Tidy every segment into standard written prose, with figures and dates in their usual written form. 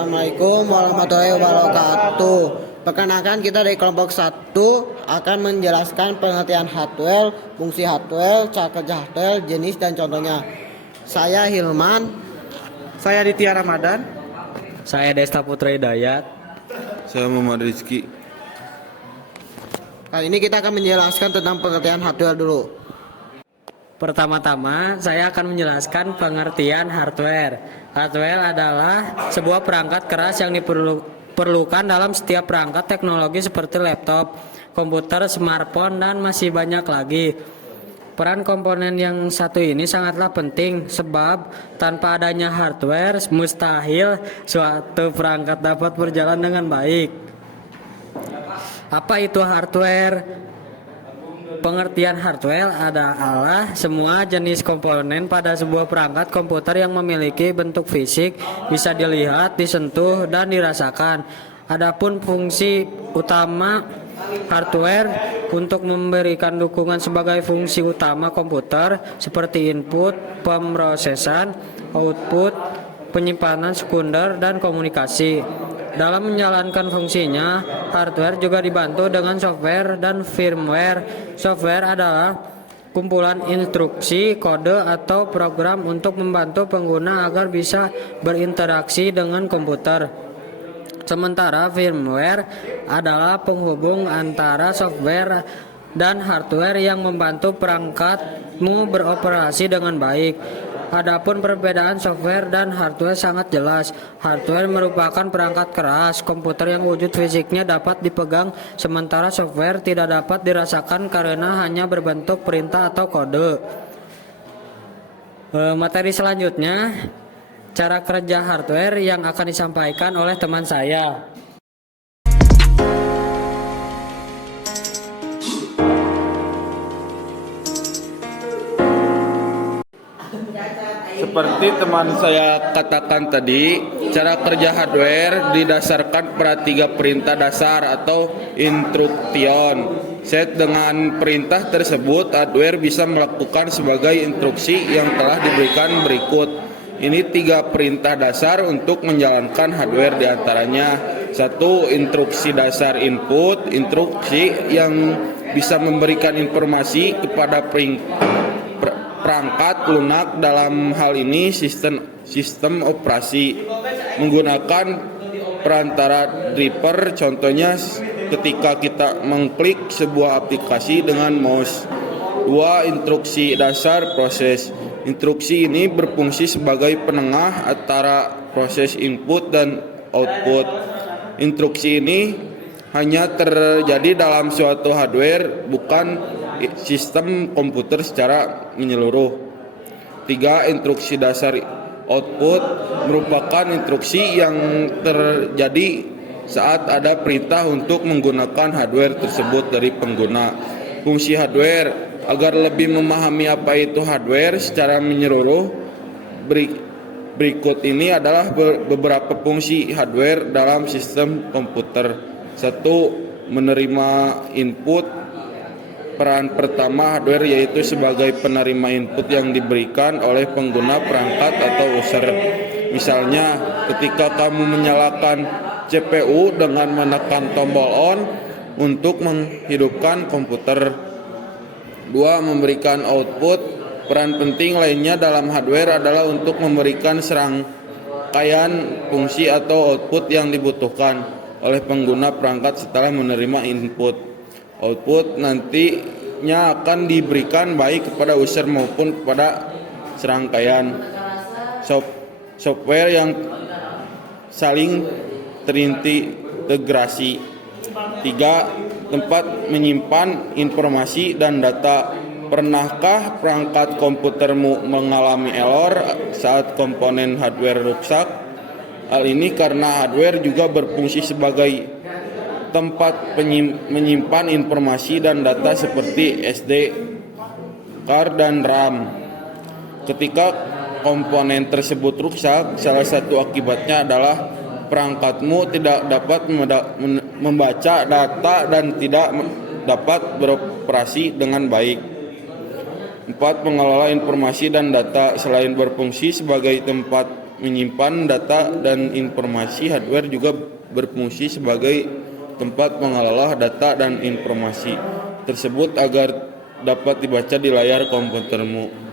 Assalamualaikum warahmatullahi wabarakatuh. Perkenalkan, kita dari kelompok 1 akan menjelaskan pengertian hardware, fungsi hardware, cara kerja hardware, jenis dan contohnya. Saya Hilman. Saya Ditya Ramadan. Saya Desta Putra Hidayat. Saya Muhammad Rizky. Kali ini kita akan menjelaskan tentang pengertian hardware dulu. Pertama-tama, saya akan menjelaskan pengertian hardware. Hardware adalah sebuah perangkat keras yang diperlukan dalam setiap perangkat teknologi seperti laptop, komputer, smartphone, dan masih banyak lagi. Peran komponen yang satu ini sangatlah penting, sebab tanpa adanya hardware, mustahil suatu perangkat dapat berjalan dengan baik. Apa itu hardware? Pengertian hardware adalah semua jenis komponen pada sebuah perangkat komputer yang memiliki bentuk fisik, bisa dilihat, disentuh, dan dirasakan. Adapun fungsi utama hardware untuk memberikan dukungan sebagai fungsi utama komputer seperti input, pemrosesan, output, penyimpanan sekunder, dan komunikasi. Dalam menjalankan fungsinya, hardware juga dibantu dengan software dan firmware. Software adalah kumpulan instruksi, kode, atau program untuk membantu pengguna agar bisa berinteraksi dengan komputer. Sementara firmware adalah penghubung antara software dan hardware yang membantu perangkatmu beroperasi dengan baik. Adapun perbedaan software dan hardware sangat jelas. Hardware merupakan perangkat keras komputer yang wujud fisiknya dapat dipegang, sementara software tidak dapat dirasakan karena hanya berbentuk perintah atau kode. Materi selanjutnya, cara kerja hardware yang akan disampaikan oleh teman saya. Seperti teman saya katakan tadi, cara kerja hardware didasarkan pada 3 perintah dasar atau instruction set. Dengan perintah tersebut, hardware bisa melakukan sebagai instruksi yang telah diberikan berikut. Ini 3 perintah dasar untuk menjalankan hardware, diantaranya 1. Instruksi dasar input, instruksi yang bisa memberikan informasi kepada perangkat lunak, dalam hal ini sistem operasi, menggunakan perantara driver. Contohnya ketika kita mengklik sebuah aplikasi dengan mouse. 2. Instruksi dasar proses. Instruksi ini berfungsi sebagai penengah antara proses input dan output. Instruksi ini hanya terjadi dalam suatu hardware, bukan sistem komputer secara menyeluruh. 3. Instruksi dasar output merupakan instruksi yang terjadi saat ada perintah untuk menggunakan hardware tersebut dari pengguna. Fungsi hardware. Agar lebih memahami apa itu hardware secara menyeluruh, berikut ini adalah beberapa fungsi hardware dalam sistem komputer. 1. Menerima input. Peran pertama hardware yaitu sebagai penerima input yang diberikan oleh pengguna perangkat atau user. Misalnya, ketika kamu menyalakan CPU dengan menekan tombol on untuk menghidupkan komputer. 2. Memberikan output. Peran penting lainnya dalam hardware adalah untuk memberikan serangkaian fungsi atau output yang dibutuhkan oleh pengguna perangkat setelah menerima input. Output nantinya akan diberikan baik kepada user maupun kepada serangkaian software yang saling terintegrasi. 3. Tempat menyimpan informasi dan data. Pernahkah perangkat komputermu mengalami error saat komponen hardware rusak? Hal ini karena hardware juga berfungsi sebagai tempat menyimpan informasi dan data seperti SD card dan RAM. Ketika komponen tersebut rusak, salah satu akibatnya adalah perangkatmu tidak dapat membaca data dan tidak dapat beroperasi dengan baik. 4. Pengelola informasi dan data. Selain berfungsi sebagai tempat menyimpan data dan informasi. Hardware juga berfungsi sebagai tempat mengelola data dan informasi tersebut agar dapat dibaca di layar komputermu.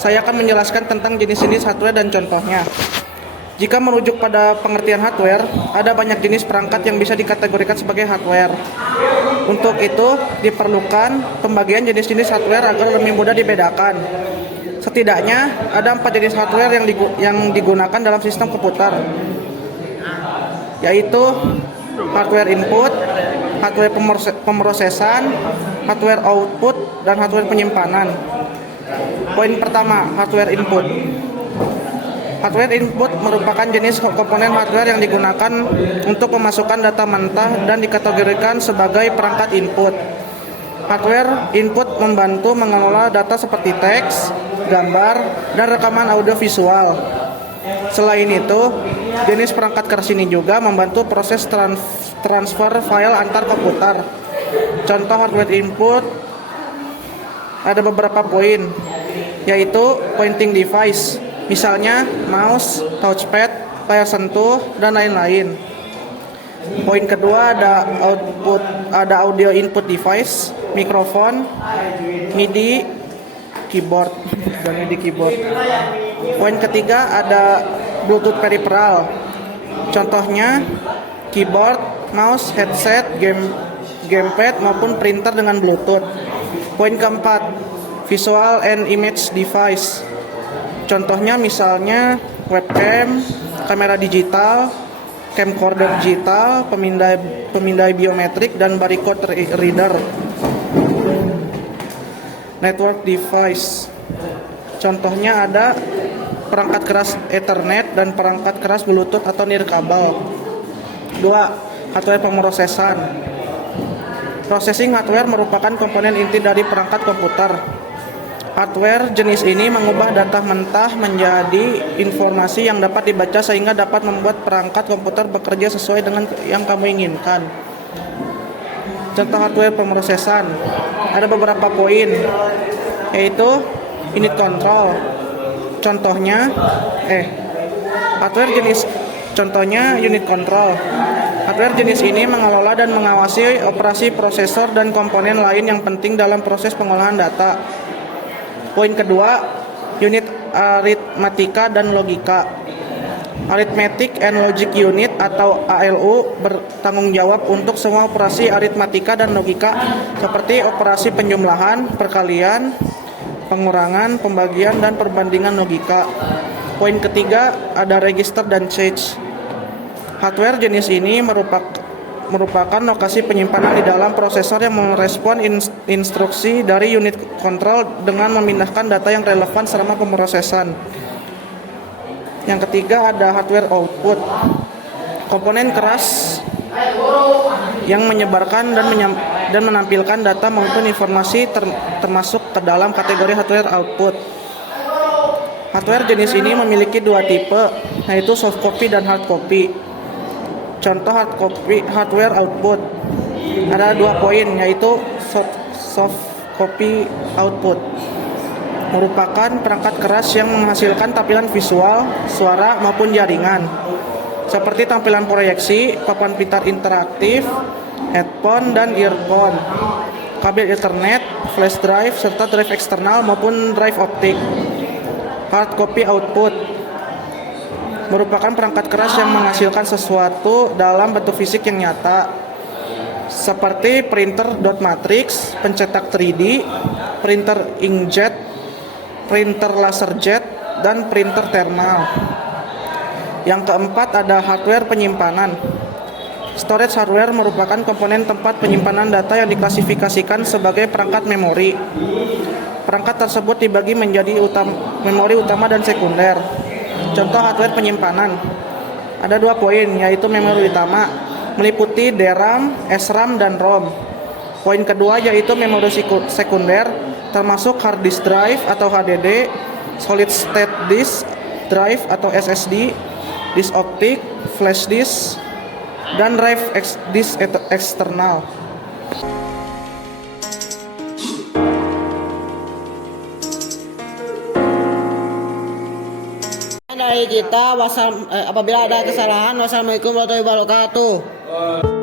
Saya akan menjelaskan tentang jenis-jenis hardware dan contohnya. Jika merujuk pada pengertian hardware, ada banyak jenis perangkat yang bisa dikategorikan sebagai hardware. Untuk itu, diperlukan pembagian jenis-jenis hardware agar lebih mudah dibedakan. Setidaknya, ada 4 jenis hardware yang digunakan dalam sistem komputer, yaitu hardware input, hardware pemrosesan, hardware output, dan hardware penyimpanan. Poin pertama, hardware input. Hardware input merupakan jenis komponen hardware yang digunakan untuk memasukkan data mentah dan dikategorikan sebagai perangkat input. Hardware input membantu mengelola data seperti teks, gambar, dan rekaman audio visual. Selain itu, jenis perangkat keras ini juga membantu proses transfer file antar komputer. Contoh hardware input ada beberapa poin, yaitu pointing device, misalnya mouse, touchpad, layar sentuh, dan lain-lain. Poin kedua ada audio input device, mikrofon, MIDI, keyboard, dan MIDI keyboard. Poin ketiga ada Bluetooth peripheral, contohnya keyboard, mouse, headset, gamepad maupun printer dengan Bluetooth. Poin keempat, visual and image device. Contohnya misalnya webcam, kamera digital, camcorder digital, pemindai biometrik, dan barcode reader. Network device. Contohnya ada perangkat keras Ethernet dan perangkat keras Bluetooth atau nirkabel. 2. Hardware pemrosesan. Processing hardware merupakan komponen inti dari perangkat komputer. Hardware jenis ini mengubah data mentah menjadi informasi yang dapat dibaca sehingga dapat membuat perangkat komputer bekerja sesuai dengan yang kamu inginkan. Contoh hardware pemrosesan ada beberapa poin, yaitu unit control. Contohnya unit control. Hardware jenis ini mengelola dan mengawasi operasi prosesor dan komponen lain yang penting dalam proses pengolahan data. Poin kedua, unit aritmatika dan logika. Arithmetic and Logic Unit atau ALU bertanggung jawab untuk semua operasi aritmatika dan logika seperti operasi penjumlahan, perkalian, pengurangan, pembagian, dan perbandingan logika. Poin ketiga ada register dan cache. Hardware jenis ini merupakan lokasi penyimpanan di dalam prosesor yang merespon instruksi dari unit control dengan memindahkan data yang relevan selama pemrosesan. Yang ketiga ada hardware output. Komponen keras yang menyebarkan dan menampilkan data maupun informasi termasuk ke dalam kategori hardware output. Hardware jenis ini memiliki 2 tipe, yaitu soft copy dan hard copy. Contoh hardware output ada 2 poin, yaitu soft copy output merupakan perangkat keras yang menghasilkan tampilan visual, suara maupun jaringan seperti tampilan proyeksi, papan pintar interaktif, headphone dan earphone, kabel Ethernet, flash drive serta drive eksternal maupun drive optik. Hard copy output merupakan perangkat keras yang menghasilkan sesuatu dalam bentuk fisik yang nyata seperti printer dot matrix, pencetak 3D, printer inkjet, printer laserjet, dan printer thermal. Yang keempat ada hardware penyimpanan. Storage hardware merupakan komponen tempat penyimpanan data yang diklasifikasikan sebagai perangkat memori. Perangkat tersebut dibagi menjadi memori utama dan sekunder. Contoh hardware penyimpanan ada 2 poin, yaitu memori utama meliputi DRAM, SRAM, dan ROM. Poin kedua yaitu memori sekunder termasuk hard disk drive atau HDD, solid state disk drive atau SSD, disk optik, flash disk, dan drive disk eksternal. Dari kita apabila ada kesalahan, wassalamualaikum warahmatullahi wabarakatuh.